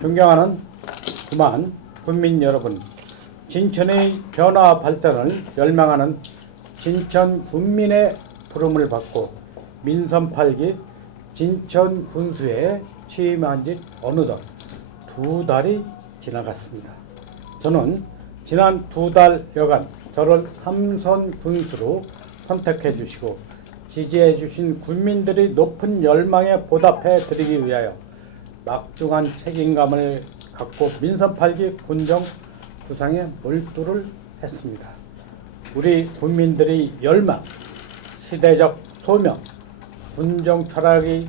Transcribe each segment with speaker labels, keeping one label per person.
Speaker 1: 존경하는 그만 국민 여러분, 진천의 변화 발전을 열망하는 진천 군민의 부름을 받고 민선 8기 진천 군수에 취임한 지 어느덧 두 달이 지나갔습니다. 저는 지난 두 달여간 저를 삼선 군수로 선택해 주시고 지지해 주신 국민들의 높은 열망에 보답해 드리기 위하여 막중한 책임감을 갖고 민선 8기 군정 구상에 몰두를 했습니다. 우리 국민들의 열망, 시대적 소명, 군정 철학의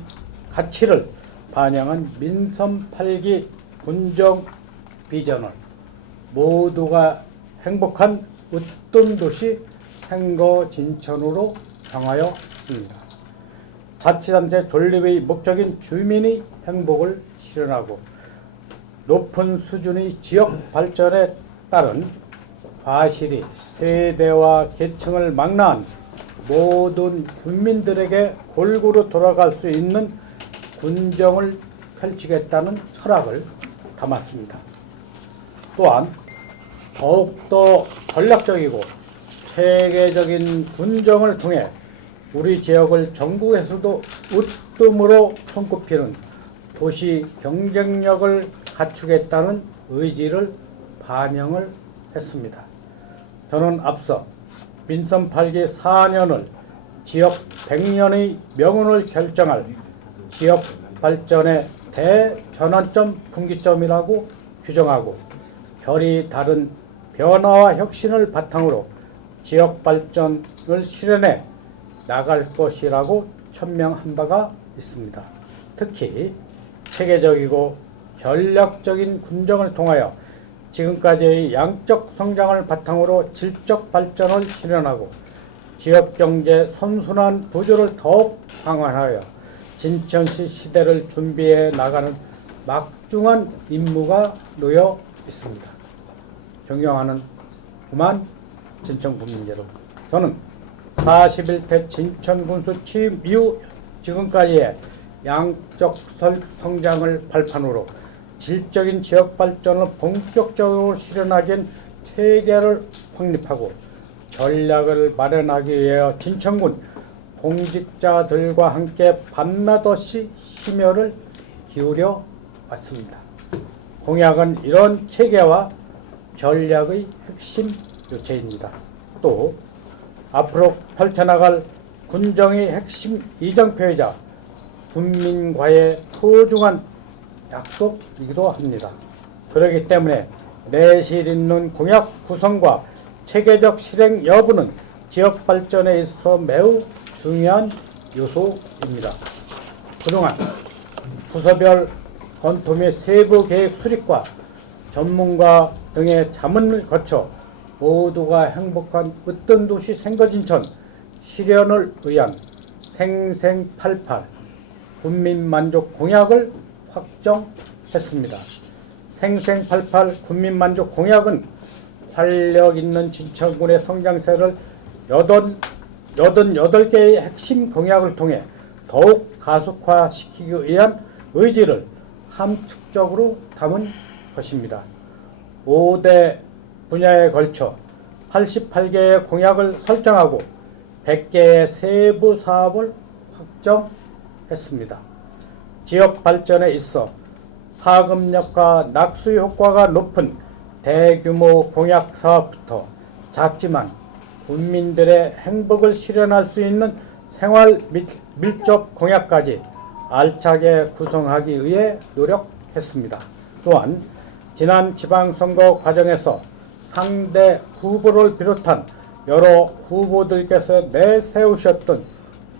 Speaker 1: 가치를 반영한 민선 8기 군정 비전을 모두가 행복한 웃돈 도시 생거 진천으로 정하였습니다. 자치단체 존립의 목적인 주민의 행복을 실현하고 높은 수준의 지역 발전에 따른 과실이 세대와 계층을 망라한 모든 국민들에게 골고루 돌아갈 수 있는 군정을 펼치겠다는 철학을 담았습니다. 또한 더욱더 전략적이고 체계적인 군정을 통해 우리 지역을 전국에서도 으뜸으로 손꼽히는 도시 경쟁력을 갖추겠다는 의지를 반영을 했습니다. 저는 앞서 민선 8기 4년을 지역 100년의 명운을 결정할 지역 발전의 대전환점 분기점이라고 규정하고 결이 다른 변화와 혁신을 바탕으로 지역 발전을 실현해 나갈 것이라고 천명한 바가 있습니다. 특히 체계적이고 전략적인 군정을 통하여 지금까지의 양적 성장을 바탕으로 질적 발전을 실현하고 지역 경제 선순환 구조를 더욱 강화하여 진천시 시대를 준비해 나가는 막중한 임무가 놓여 있습니다. 존경하는 구만 진천 국민 여러분, 저는 41대 진천군수 취임 이후 지금까지의 양적 설- 성장을 발판으로 질적인 지역 발전을 본격적으로 실현하기 위한 체계를 확립하고 전략을 마련하기 위하여 진천군 공직자들과 함께 밤낮 없이 심혈을 기울여 왔습니다. 공약은 이런 체계와 전략의 핵심 요체입니다. 또 앞으로 펼쳐나갈 군정의 핵심 이정표이자 국민과의 소중한 약속이기도 합니다. 그렇기 때문에 내실 있는 공약 구성과 체계적 실행 여부는 지역 발전에 있어 매우 중요한 요소입니다. 그동안 부서별 검토 및 세부 계획 수립과 전문가 등의 자문을 거쳐 모두가 행복한 으뜸 도시 생거진천 실현을 위한 생생팔팔 국민 만족 공약을 확정했습니다. 생생팔팔 국민 만족 공약은 활력 있는 진천군의 성장세를 여든 여든 여덟 개의 핵심 공약을 통해 더욱 가속화시키기 위한 의지를 함축적으로 담은 것입니다. 5대 분야에 걸쳐 88개의 공약을 설정하고 100개의 세부 사업을 확정했습니다. 지역 발전에 있어 파급력과 낙수 효과가 높은 대규모 공약 사업부터 작지만 국민들의 행복을 실현할 수 있는 생활 밀- 밀접 공약까지 알차게 구성하기 위해 노력했습니다. 또한 지난 지방선거 과정에서 상대 후보를 비롯한 여러 후보들께서 내세우셨던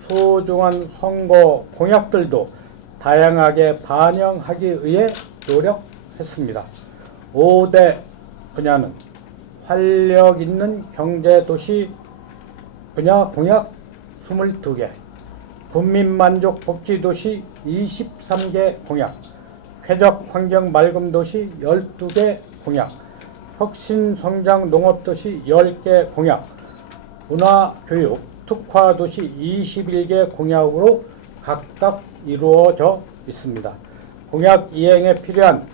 Speaker 1: 소중한 선거 공약들도 다양하게 반영하기 위해 노력했습니다. 5대 분야는 활력 있는 경제도시 분야 공약 22개, 국민만족 복지도시 23개 공약, 쾌적 환경 맑음 도시 12개 공약, 혁신 성장 농업도시 10개 공약, 문화교육 특화도시 21개 공약으로 각각 이루어져 있습니다. 공약 이행에 필요한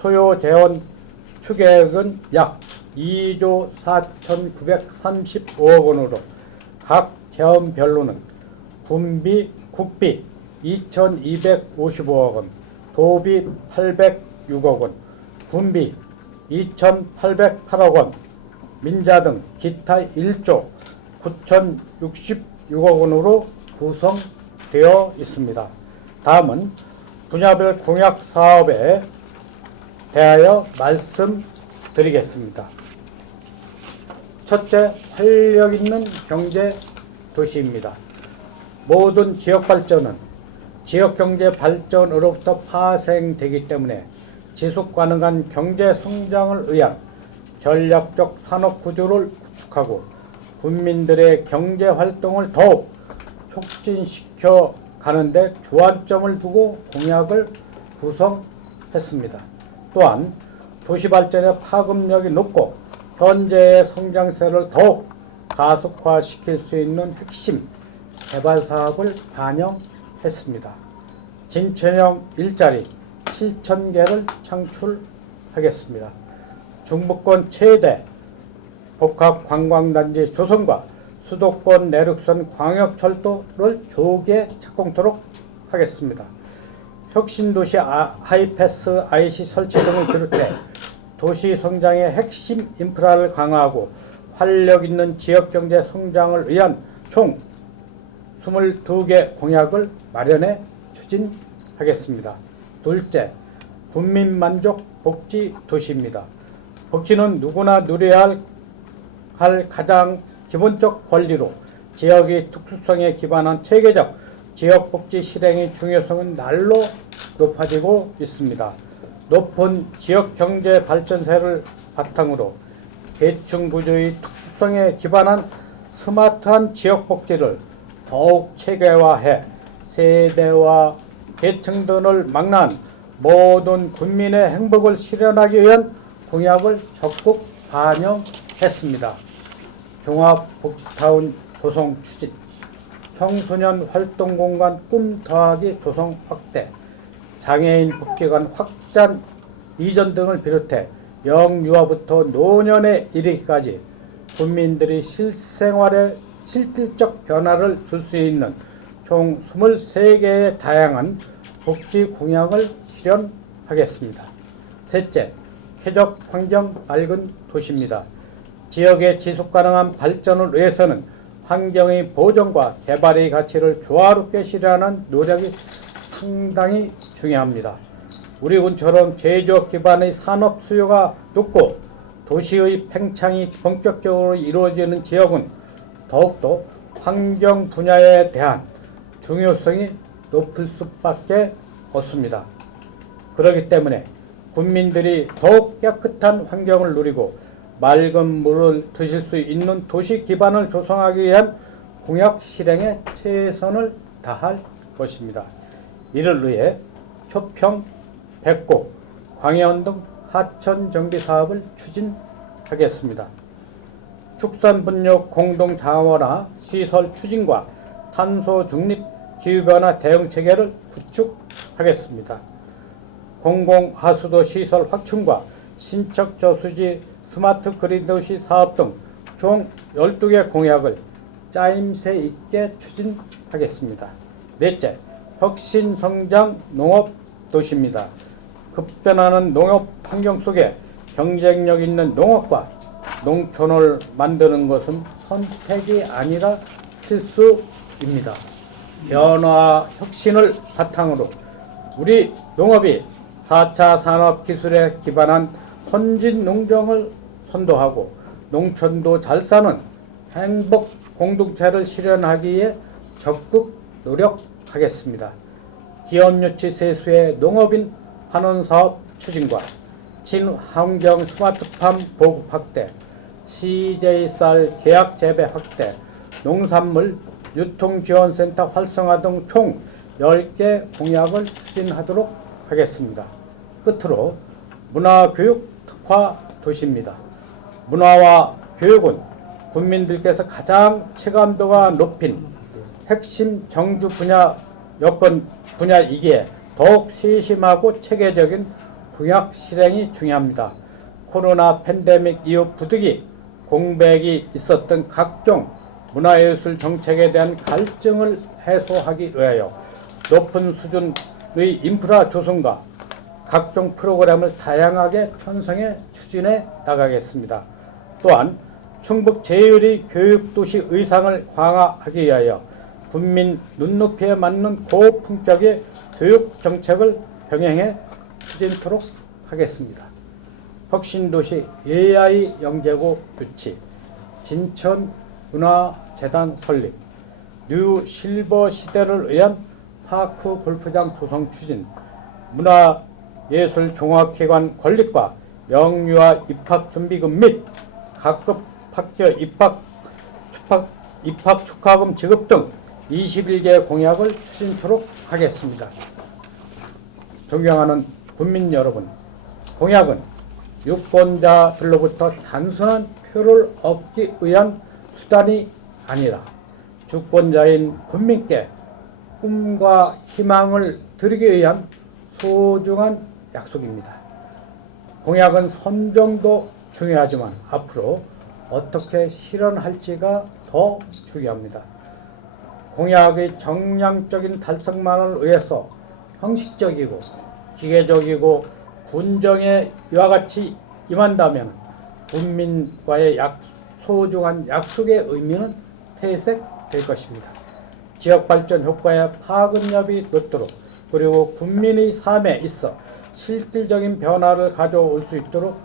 Speaker 1: 소요 재원 추계액은 약 2조 4,935억 원으로 각 재원별로는 군비, 국비 2,255억 원, 도비 806억 원, 군비 2,808억 원, 민자 등 기타 1조 9,066억 원으로 구성되어 있습니다. 다음은 분야별 공약 사업에 대하여 말씀드리겠습니다. 첫째, 활력 있는 경제 도시입니다. 모든 지역 발전은 지역 경제 발전으로부터 파생되기 때문에 지속 가능한 경제 성장을 위한 전략적 산업 구조를 구축하고 국민들의 경제 활동을 더욱 촉진시켜 가는데 주안점을 두고 공약을 구성했습니다. 또한 도시 발전의 파급력이 높고 현재의 성장세를 더욱 가속화시킬 수 있는 핵심 개발 사업을 반영했습니다. 진천형 일자리 7천 개를 창출하겠습니다. 중부권 최대 복합 관광단지 조성과 수도권 내륙선 광역철도를 조기에 착공토록 하겠습니다. 혁신도시 아- 하이패스 IC 설치 등을 비롯해 도시 성장의 핵심 인프라를 강화하고 활력 있는 지역 경제 성장을 위한 총 22개 공약을 마련해 추진하겠습니다. 둘째, 국민 만족 복지 도시입니다. 복지는 누구나 누려야 할, 할 가장 기본적 권리로 지역의 특수성에 기반한 체계적 지역 복지 실행의 중요성은 날로 높아지고 있습니다. 높은 지역 경제 발전세를 바탕으로 계층 구조의 특수성에 기반한 스마트한 지역 복지를 더욱 체계화해 세대와 계층 등을 망라한 모든 국민의 행복을 실현하기 위한 공약을 적극 반영했습니다. 종합복지타운 조성 추진, 청소년 활동 공간 꿈 더하기 조성 확대, 장애인 복지관 확장 이전 등을 비롯해 영유아부터 노년에 이르기까지 국민들이 실생활에 실질적 변화를 줄 수 있는 총 23개의 다양한 복지 공약을 실현하겠습니다. 셋째, 쾌적 환경 맑은 도시입니다. 지역의 지속 가능한 발전을 위해서는 환경의 보존과 개발의 가치를 조화롭게 실현하는 노력이 상당히 중요합니다. 우리 군처럼 제조업 기반의 산업 수요가 높고 도시의 팽창이 본격적으로 이루어지는 지역은 더욱더 환경 분야에 대한 중요성이 높을 수밖에 없습니다. 그렇기 때문에 국민들이 더욱 깨끗한 환경을 누리고 맑은 물을 드실 수 있는 도시 기반을 조성하기 위한 공약 실행에 최선을 다할 것입니다. 이를 위해 초평, 백곡, 광해원 등 하천 정비 사업을 추진하겠습니다. 축산 분뇨 공동 자원화 시설 추진과 탄소 중립 기후 변화 대응 체계를 구축하겠습니다. 공공 하수도 시설 확충과 신척 저수지 스마트 그린 도시 사업 등 총 12개 공약을 짜임새 있게 추진하겠습니다. 넷째, 혁신 성장 농업 도시입니다. 급변하는 농업 환경 속에 경쟁력 있는 농업과 농촌을 만드는 것은 선택이 아니라 필수입니다. 변화 혁신을 바탕으로 우리 농업이 4차 산업 기술에 기반한 선진 농정을 선도하고 농촌도 잘 사는 행복 공동체를 실현하기에 적극 노력하겠습니다. 기업 유치 세수의 농업인 환원 사업 추진과 친환경 스마트팜 보급 확대, CJ 쌀 계약 재배 확대, 농산물 유통지원센터 활성화 등 총 10개 공약을 추진하도록 하겠습니다. 끝으로 문화교육 특화 도시입니다. 문화와 교육은 국민들께서 가장 체감도가 높인 핵심 정주 분야 여건 분야이기에 더욱 세심하고 체계적인 공약 실행이 중요합니다. 코로나 팬데믹 이후 부득이 공백이 있었던 각종 문화예술 정책에 대한 갈증을 해소하기 위하여 높은 수준의 인프라 조성과 각종 프로그램을 다양하게 편성해 추진해 나가겠습니다. 또한 충북 제1의 교육도시 의상을 강화하기 위하여 국민 눈높이에 맞는 고품격의 교육 정책을 병행해 추진토록 하겠습니다. 혁신도시 AI 영재고 유치, 진천 문화재단 설립, 뉴 실버 시대를 위한 파크 골프장 조성 추진, 문화예술 종합기관 건립과 영유아 입학 준비금 및 각급 학교 입학, 축하, 입학 축하금 지급 등 21개 공약을 추진토록 하겠습니다. 존경하는 국민 여러분, 공약은 유권자들로부터 단순한 표를 얻기 위한 수단이 아니라 주권자인 국민께 꿈과 희망을 드리기 위한 소중한 약속입니다. 공약은 선정도 중요하지만 앞으로 어떻게 실현할지가 더 중요합니다. 공약의 정량적인 달성만을 위해서 형식적이고 기계적이고 군정에 이와 같이 임한다면 국민과의 약, 소중한 약속의 의미는 퇴색될 것입니다. 지역 발전 효과에 파급력이 높도록 그리고 국민의 삶에 있어 실질적인 변화를 가져올 수 있도록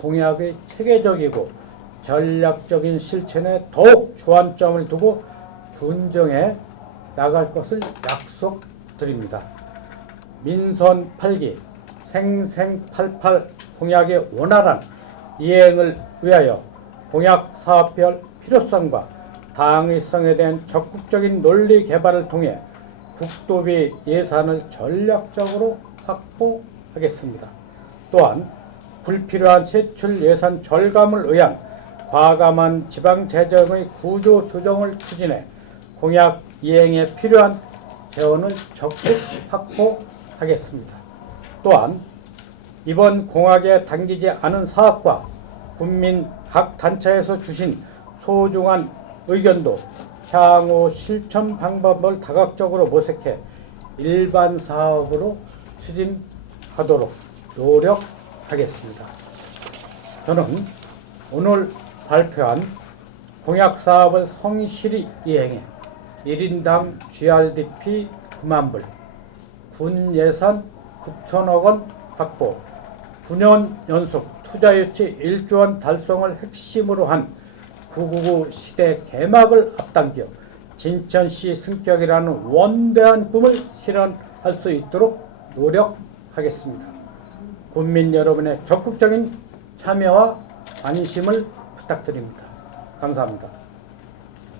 Speaker 1: 공약의 체계적이고 전략적인 실천에 더욱 주안점을 두고 분정해 나갈 것을 약속드립니다. 민선 8기 생생팔팔 공약의 원활한 이행을 위하여 공약 사업별 필요성과 당위성에 대한 적극적인 논리 개발을 통해 국도비 예산을 전략적으로 확보하겠습니다. 또한 불필요한 세출 예산 절감을 위한 과감한 지방 재정의 구조 조정을 추진해 공약 이행에 필요한 재원을 적극 확보하겠습니다. 또한 이번 공약에 담기지 않은 사업과 국민 각 단체에서 주신 소중한 의견도 향후 실천 방법을 다각적으로 모색해 일반 사업으로 추진하도록 노력하겠습니다. 저는 오늘 발표한 공약 사업을 성실히 이행해 1인당 GRDP 9만 불, 군 예산 9천억 원 확보, 9년 연속 투자 유치 1조 원 달성을 핵심으로 한 999 시대 개막을 앞당겨 진천시 승격이라는 원대한 꿈을 실현할 수 있도록 노력하겠습니다. 국민 여러분의 적극적인 참여와 관심을 부탁드립니다. 감사합니다.